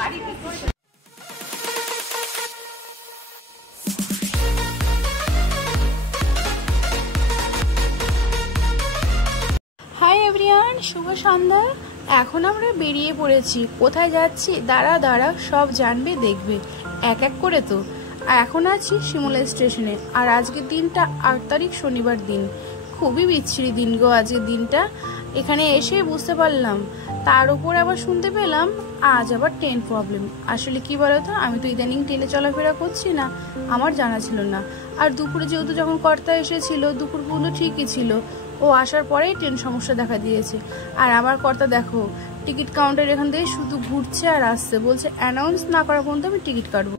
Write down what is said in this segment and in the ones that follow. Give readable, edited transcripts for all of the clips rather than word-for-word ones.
Hi everyone, শুভ সন্ধ্যা। এখন আমরা বেরিয়ে পড়েছি। কোথায় যাচ্ছি দাঁড়া দাঁড়া সব জানবে দেখবে এক এক করে। তো এখন আছি শিমুলা স্টেশনে। আর আজকের দিনটা 8 তারিখ শনিবার দিন। খুবই বিচ্ছিরি দিন গো আজকের দিনটা। এখানে এসে বুঝতে পারলাম, তার উপর আবার শুনতে পেলাম আজ আবার ট্রেন প্রবলেম। আসলে কি বলতো, আমি তো ইদানিং ট্রেনে চলাফেরা করছি না, আমার জানা ছিল না। আর দুপুরে যেহেতু যখন কর্তা এসেছিল দুপুর পর্যন্ত ঠিকই ছিল, ও আসার পরেই ট্রেন সমস্যা দেখা দিয়েছে। আর আমার কর্তা দেখো টিকিট কাউন্টার এখান থেকে শুধু ঘুরছে আর আসছে, বলছে অ্যানাউন্স না করা পর্যন্ত আমি টিকিট কাটবো।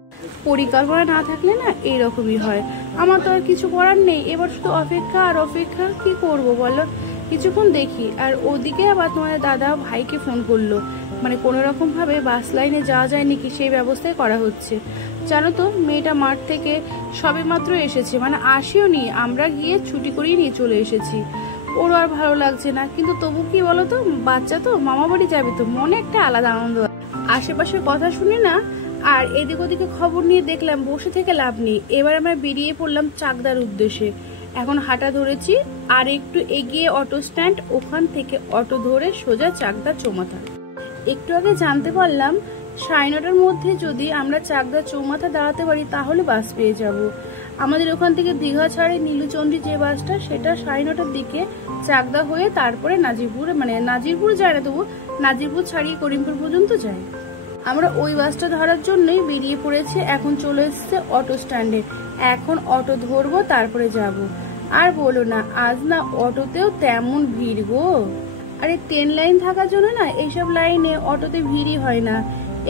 পরিকল্পনা না থাকলে না এইরকমই হয়। আমার তো আর কিছু করার নেই, এবার শুধু অপেক্ষা আর অপেক্ষা। কি করব বলো, কিছুক্ষণ দেখি। আর ওদিকে আবার তোমাদের দাদা ভাইকে ফোন করলো, মানে কোনো রকম ভাবে বাস লাইনে যাওয়া যায় নাকি সেই ব্যবস্থাই করা হচ্ছে। জানো তো, মেয়েটা মাঠ থেকে সবে মাত্র এসেছে, মানে আসিও নি, আমরা গিয়ে ছুটি করেই নিয়ে চলে এসেছি। ওরও আর ভালো লাগছে না, কিন্তু তবু কি বলতো, বাচ্চা তো মামা বাড়ি যাবে, তো মনে একটা আলাদা আনন্দ। আশেপাশের কথা শুনে না আর এদিক ওদিকে খবর নিয়ে দেখলাম বসে থেকে লাভ নেই। এবার আমরা বেরিয়ে পড়লাম চাকদার উদ্দেশ্যে। এখন হাঁটা ধরেছি, আর একটু এগিয়ে অটো স্ট্যান্ড, ওখান থেকে অটো ধরে সোজা চাকদা চৌমাথা। একটু আগে জানতে পারলাম 9:30টার মধ্যে যদি আমরা চাকদা চৌমাথা দাঁড়াতে পারি তাহলে বাস পেয়ে যাব। আমাদের ওখান থেকে দীঘা ছাড়ে নীলুচন্ডী যে বাসটা, সেটা 9:30টার দিকে চাকদা হয়ে তারপরে নাজিরপুর, মানে নাজিরপুর যায় না, তবু নাজিরপুর ছাড়িয়ে করিমপুর পর্যন্ত যায়। আমরা ওই বাসটা ধরার জন্যই বেরিয়ে পড়েছি। এখন চলে এসেছে অটো স্ট্যান্ডে, এখন অটো ধরবো তারপরে যাব। আর বলো না, আজ না অটোতেও তেমন ভিড় গো। আরে ট্রেন লাইন থাকার জন্য না এইসব লাইনে অটোতে ভিড়ই হয় না।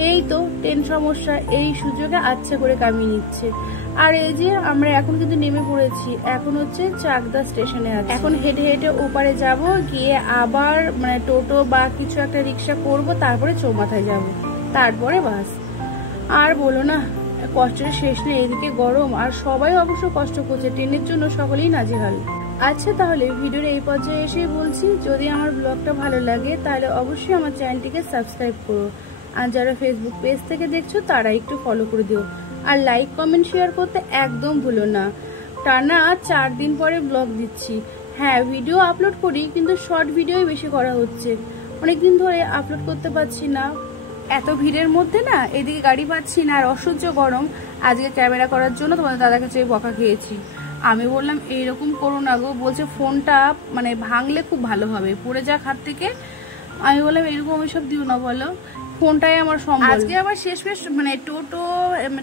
এই তো ট্রেন সমস্যা, এই সুযোগে আচ্ছা করে কামিয়ে নিচ্ছে। আর এই যে আমরা এখন কিন্তু নেমে পড়েছি, এখন হচ্ছে চাকদা স্টেশনে আছে। এখন হেঁটে হেঁটে ওপারে যাব, গিয়ে আবার মানে টোটো বা কিছু একটা রিক্সা করব, তারপরে চৌমাথায় যাব, তারপরে বাস। আর বলো না, কষ্টের শেষ নেই। এদিকে গরম, আর সবাই অবশ্য কষ্ট করছে, ট্রেনের জন্য সকলেই নাজেহাল। আচ্ছা তাহলে ভিডিওর এই পর্যায়ে এসে বলছি, যদি আমার ব্লগটা ভালো লাগে তাহলে অবশ্যই আমার চ্যানেলটিকে সাবস্ক্রাইব করো। আর যারা ফেসবুক পেজ থেকে দেখছো তারা একটু ফলো করে দিও। আর লাইক কমেন্ট শেয়ার করতে একদম ভুলো না। টানা 4 দিন পরে ব্লগ দিচ্ছি। হ্যাঁ, ভিডিও আপলোড করি, কিন্তু শর্ট ভিডিওই বেশি করা হচ্ছে। অনেকদিন ধরে আপলোড করতে পারছি না, এত ভিড়ের মধ্যে না, এদিকে গাড়ি পাচ্ছি না, আর অসহ্য গরম। আজকে ক্যামেরা করার জন্য তোমাদের দাদার কাছে বকা খেয়েছি। আমি বললাম এইরকম করো না গো, বলছে ফোনটা মানে ভাঙলে খুব ভালো হবে, পড়ে যাক হাত থেকে। আমি বললাম এরকম ওইসব দিও না, বলো ফোনটাই আমার সম্বল। আজকে আবার শেষমেশ মানে টোটো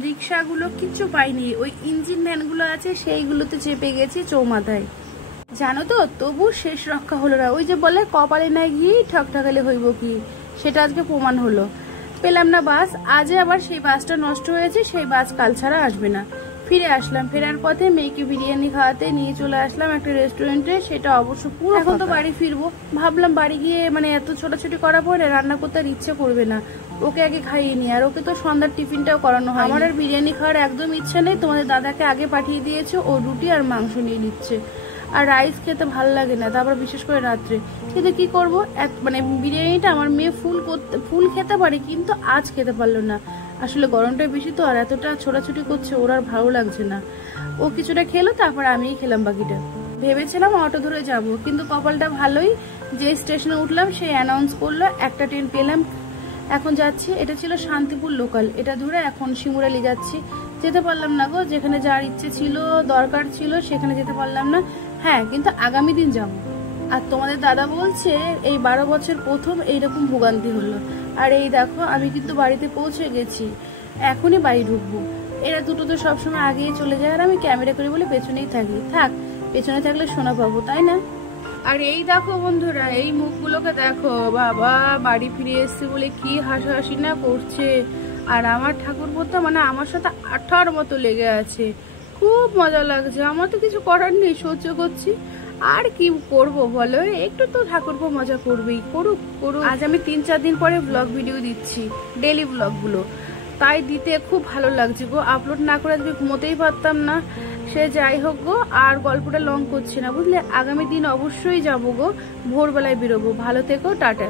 রিক্সাগুলো কিচ্ছু পাইনি, ওই ইঞ্জিন ভ্যানগুলো আছে সেইগুলোতে চেপে গেছি চৌমাথায়। জানো তো, তবু শেষ রক্ষা হলো না। ওই যে বলে কপালে না গিয়ে ঠকঠকালে হইব কি, সেটা আজকে প্রমাণ হলো। পেলাম না বাস, আজ আবার সেই বাসটা নষ্ট হয়েছে, সেই বাস কাল ছাড়া আসবে না। ফিরে আসলাম, ফেরার পথে মেয়েকে বিরিয়ানি খাওয়াতে নিয়ে চলে আসলাম একটা রেস্টুরেন্টে, সেটা অবশ্য পুরো। এখন তো বাড়ি ফিরবো, ভাবলাম বাড়ি গিয়ে মানে এত ছোটাছুটি করার পরে রান্না করতে আর ইচ্ছে করবে না, ওকে আগে খাইয়ে নি। আর ওকে তো সন্ধ্যার টিফিনটাও করানো হয়। আমার আর বিরিয়ানি খাওয়ার একদম ইচ্ছা নেই। তোমাদের দাদাকে আগে পাঠিয়ে দিয়েছে, ও রুটি আর মাংস নিয়ে নিচ্ছে। আর রাইস খেতে ভালো লাগে না, তারপর বিশেষ করে রাত্রে। কিন্তু কি করবো, মানে বিরিয়ানিটা আমার মেয়ে ফুল খেতে পারে, কিন্তু আজ খেতে পারলো না। আসলে গরমটা বেশি তো, আর এতটা ছোটাছুটি করছে, ওর আর ভালো লাগছে না। ও কিছুটা খেলো, তারপর আমিই খেলাম বাকিটা। ভেবেছিলাম অটো ধরে যাব, কিন্তু কপালটা ভালোই, যে স্টেশনে উঠলাম সেই অ্যানাউন্স করলো একটা ট্রেন পেলাম। এখন যাচ্ছি, এটা ছিল শান্তিপুর লোকাল, এটা ধরে এখন শিমুরালি যাচ্ছি। যেতে পারলাম না গো, যেখানে যাওয়ার ইচ্ছে ছিল, দরকার ছিল, সেখানে যেতে পারলাম না। হ্যাঁ, কিন্তু আগামী দিন যাব। আর তোমাদের দাদা বলছে এই 12 বছর প্রথম এইরকম ভোগান্তি হলো। আর এই দেখো আমি কিন্তু বাড়িতে পৌঁছে গেছি, এখনই বাড়ি ঢুকবো। এরা দুটো তো সবসময় আগেই চলে যায়, আর আমি ক্যামেরা করি বলে পেছনেই থাকি। থাক, পেছনে থাকলে শোনা পাবো, তাই না? আর এই দেখো বন্ধুরা, এই মুখগুলোকে দেখো, বাবা বাড়ি ফিরে এসছে বলে কি হাসাহাসি না করছে। আর আমার ঠাকুরপোতা মানে আমার সাথে আঠার মতো লেগে আছে, খুব মজা লাগছে। আমার তো কিছু করার নেই, সহ্য করছি। আর কি করব বলো, একটু তো ঠাকুরপো মজা করবেই, করুক করুক। আজ আমি 3-4 দিন পরে ব্লগ ভিডিও দিচ্ছি, ডেলি ব্লগগুলো, তাই দিতে খুব ভালো লাগছে গো। আপলোড না করে আজকে ঘুমোতেই পারতাম না। সে যাই হোক গো, আর গল্পটা লং করছি না, বুঝলে। আগামী দিন অবশ্যই যাবো গো, ভোরবেলায় বেরোবো। ভালো থেকো, টাটা।